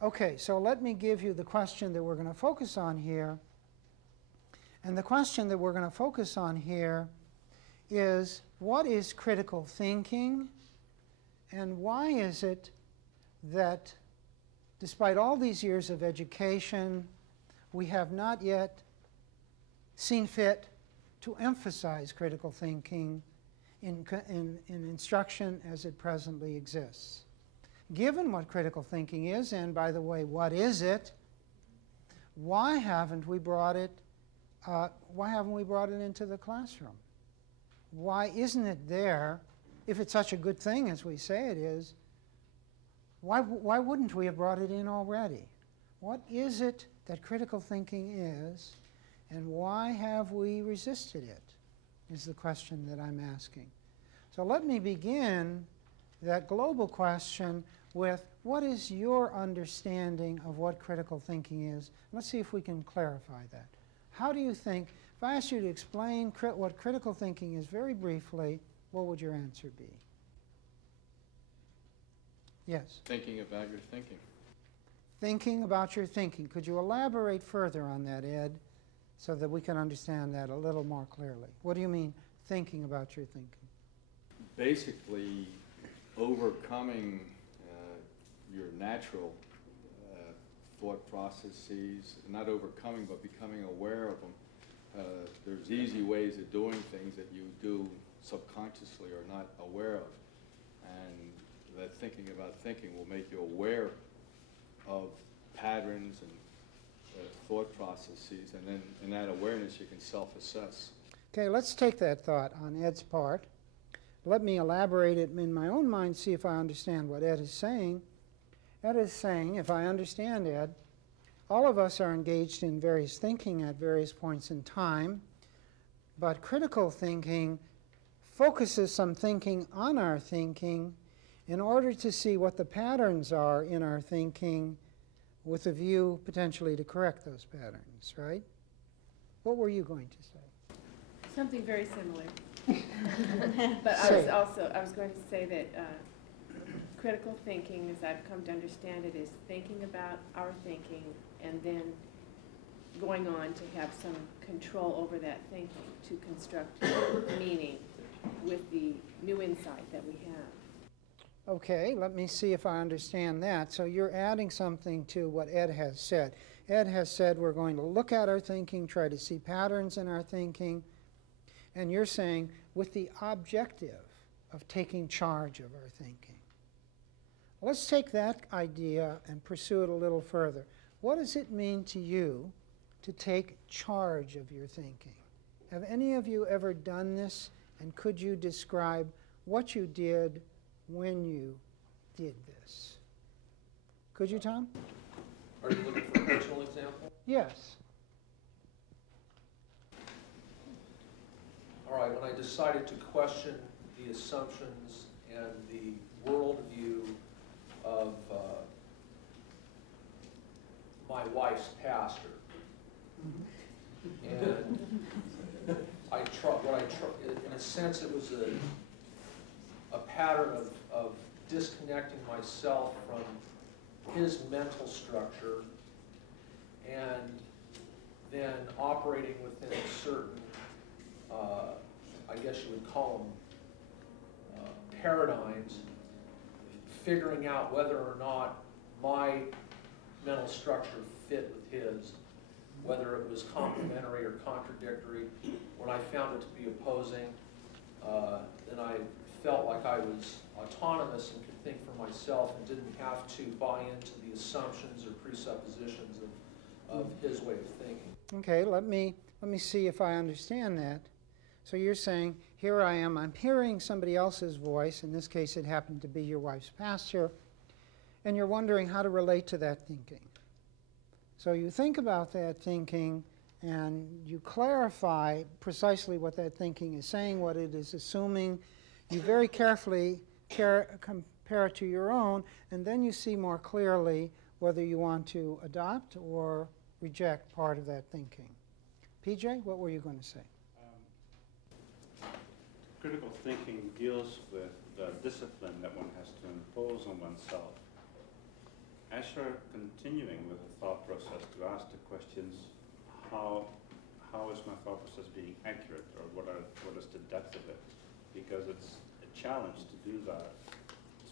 Okay, so let me give you the question that we're going to focus on here. And the question that we're going to focus on here is, what is critical thinking? And why is it that, despite all these years of education, we have not yet seen fit to emphasize critical thinking in instruction as it presently exists? Given what critical thinking is, and by the way, what is it? Why haven't we brought it? Why haven't we brought it into the classroom? Why isn't it there? If it's such a good thing as we say it is, why wouldn't we have brought it in already? What is it that critical thinking is, and why have we resisted it, is the question that I'm asking. So let me begin that global question with, what is your understanding of what critical thinking is? Let's see if we can clarify that. How do you think, if I asked you to explain what critical thinking is very briefly, what would your answer be? Yes? Thinking about your thinking. Thinking about your thinking. Could you elaborate further on that, Ed, so that we can understand that a little more clearly? What do you mean, thinking about your thinking? Basically, overcoming your natural thought processes, not overcoming, but becoming aware of them. There's easy ways of doing things that you do subconsciously or not aware of. And that thinking about thinking will make you aware of patterns and thought processes, and then in that awareness you can self-assess. Okay, let's take that thought on Ed's part. Let me elaborate it in my own mind, see if I understand what Ed is saying. Ed is saying, if I understand Ed, all of us are engaged in various thinking at various points in time, but critical thinking focuses some thinking on our thinking in order to see what the patterns are in our thinking with a view potentially to correct those patterns, right? What were you going to say? Something very similar. But I was going to say that critical thinking, as I've come to understand it, is thinking about our thinking and then going on to have some control over that thinking to construct meaning with the new insight that we have. Okay, let me see if I understand that. So you're adding something to what Ed has said. Ed has said we're going to look at our thinking, try to see patterns in our thinking, and you're saying with the objective of taking charge of our thinking. Let's take that idea and pursue it a little further. What does it mean to you to take charge of your thinking? Have any of you ever done this, and could you describe what you did when you did this? Could you, Tom? Are you looking for a personal example? Yes. All right, when I decided to question the assumptions and the worldview of my wife's pastor, and in a sense it was a pattern of disconnecting myself from his mental structure and then operating within a certain, I guess you would call them paradigms, figuring out whether or not my mental structure fit with his, whether it was complementary or contradictory. When I found it to be opposing, then I felt like I was autonomous and could think for myself and didn't have to buy into the assumptions or presuppositions of his way of thinking. Okay, let me see if I understand that. So you're saying, here I am, I'm hearing somebody else's voice, in this case it happened to be your wife's pastor, and you're wondering how to relate to that thinking. So you think about that thinking, and you clarify precisely what that thinking is saying, what it is assuming. You very carefully compare it to your own, and then you see more clearly whether you want to adopt or reject part of that thinking. PJ, what were you going to say? Critical thinking deals with the discipline that one has to impose on oneself. as you're continuing with the thought process, to ask the questions, how is my thought process being accurate, or what is the depth of it? Because it's a challenge to do that,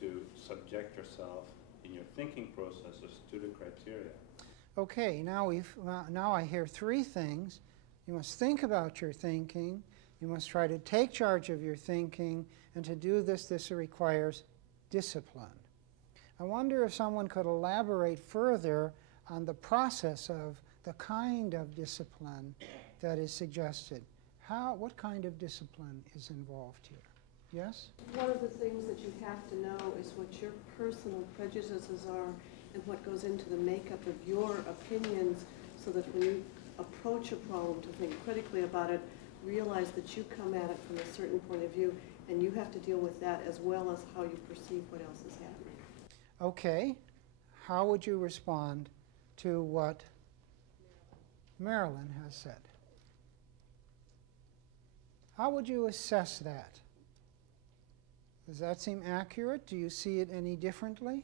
to subject yourself in your thinking processes to the criteria. Okay, now I hear three things. You must think about your thinking. You must try to take charge of your thinking. And to do this, this requires discipline. I wonder if someone could elaborate further on the process of the kind of discipline that is suggested. What kind of discipline is involved here? Yes? One of the things that you have to know is what your personal prejudices are and what goes into the makeup of your opinions, so that when you approach a problem to think critically about it, realize that you come at it from a certain point of view, and you have to deal with that as well as how you perceive what else is happening. Okay. How would you respond to what Marilyn has said? How would you assess that? Does that seem accurate? Do you see it any differently?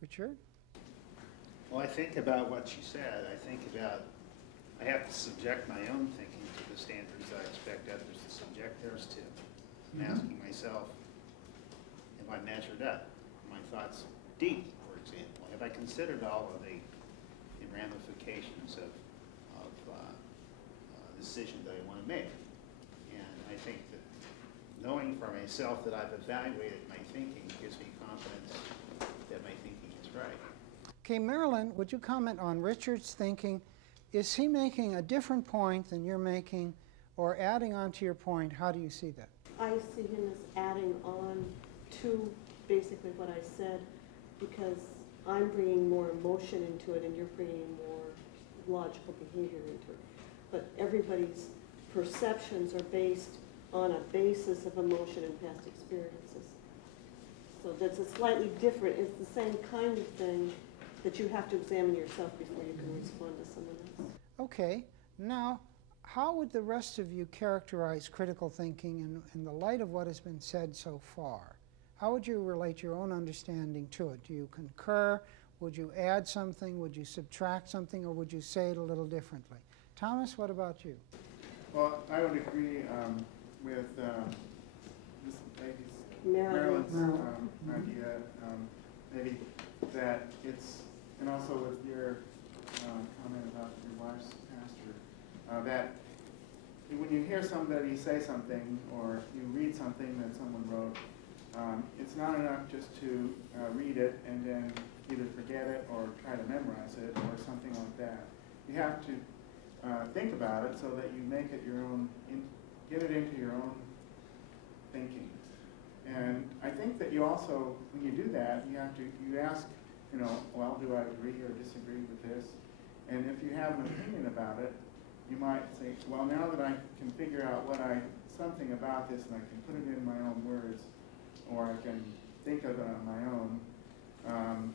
Richard? Well, I think about what she said. I have to subject my own thinking to the standards I expect others to subject theirs to. I'm asking myself, have I measured up? Are my thoughts deep, for example? Have I considered all of the ramifications of decisions that I want to make? And I think that knowing for myself that I've evaluated my thinking gives me confidence that my thinking is right. Okay, Marilyn, would you comment on Richard's thinking? Is he making a different point than you're making, or adding on to your point? How do you see that? I see him as adding on to basically what I said, because I'm bringing more emotion into it and you're bringing more logical behavior into it. But everybody's perceptions are based on a basis of emotion and past experiences. So that's a slightly different, it's the same kind of thing that you have to examine yourself before you can respond to someone else. Okay. Now, how would the rest of you characterize critical thinking in the light of what has been said so far? How would you relate your own understanding to it? Do you concur? Would you add something? Would you subtract something? Or would you say it a little differently? Thomas, what about you? Well, I would agree with this Marilyn's idea, maybe that it's, and also with your comment about your wife's pastor, that when you hear somebody say something or you read something that someone wrote, it's not enough just to read it and then either forget it or try to memorize it or something like that. You have to think about it so that you make it your own, get it into your own thinking. And I think that you also, when you do that, you ask, well, do I agree or disagree with this? And if you have an opinion about it, you might say, well, now that I can figure out something about this and I can put it in my own words, or I can think of it on my own,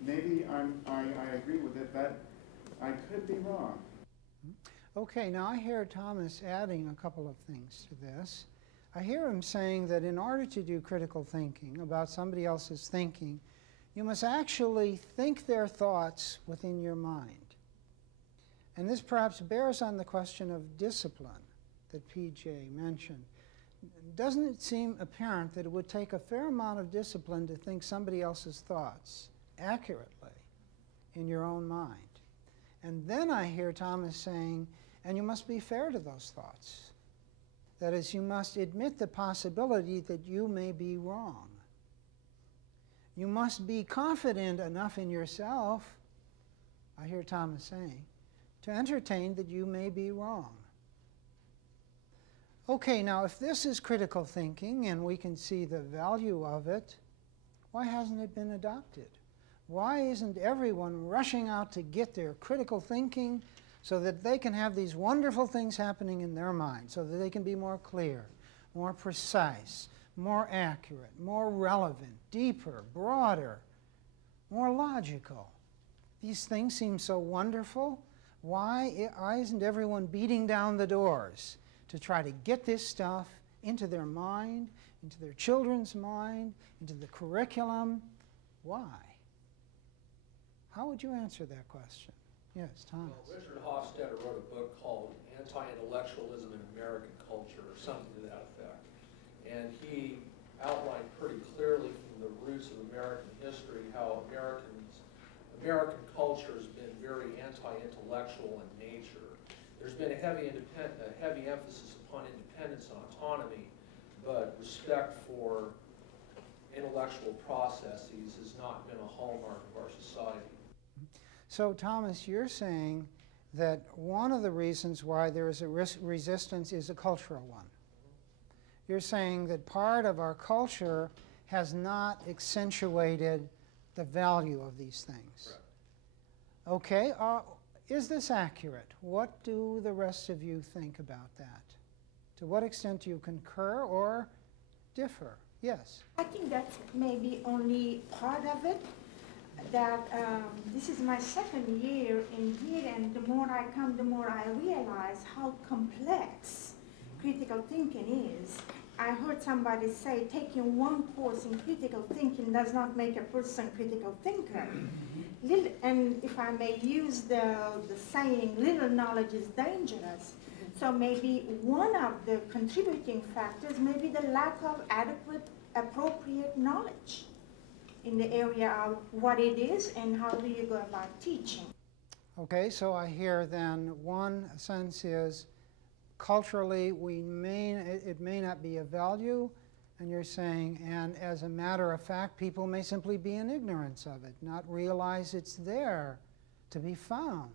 maybe I agree with it, but I could be wrong. Okay, now I hear Thomas adding a couple of things to this. I hear him saying that in order to do critical thinking about somebody else's thinking, you must actually think their thoughts within your mind. And this perhaps bears on the question of discipline that PJ mentioned. Doesn't it seem apparent that it would take a fair amount of discipline to think somebody else's thoughts accurately in your own mind? And then I hear Thomas saying, and you must be fair to those thoughts. That is, you must admit the possibility that you may be wrong. You must be confident enough in yourself, I hear Thomas saying, to entertain that you may be wrong. Okay, now if this is critical thinking and we can see the value of it, why hasn't it been adopted? Why isn't everyone rushing out to get their critical thinking so that they can have these wonderful things happening in their mind, so that they can be more clear, more precise, more accurate, more relevant, deeper, broader, more logical? These things seem so wonderful. Why isn't everyone beating down the doors to try to get this stuff into their mind, into their children's mind, into the curriculum? Why? How would you answer that question? Yes, Thomas. Well, Richard Hofstadter wrote a book called Anti-Intellectualism in American Culture, or something to that effect. And he outlined pretty clearly from the roots of American history how American culture has been very anti-intellectual in nature. There's been a heavy emphasis upon independence and autonomy, but respect for intellectual processes has not been a hallmark of our society. So, Thomas, you're saying that one of the reasons why there is a resistance is a cultural one. You're saying that part of our culture has not accentuated the value of these things. Correct. Okay, is this accurate? What do the rest of you think about that? To what extent do you concur or differ? Yes? I think that's maybe only part of it. That this is my second year in here, and the more I come, the more I realize how complex critical thinking is. I heard somebody say taking one course in critical thinking does not make a person critical thinker. And if I may use the saying, little knowledge is dangerous. So maybe one of the contributing factors may be the lack of adequate, appropriate knowledge in the area of what it is and how do you go about teaching. Okay, so I hear then one sense is culturally it may not be of value, and you're saying, and as a matter of fact, people may simply be in ignorance of it, not realize it's there to be found.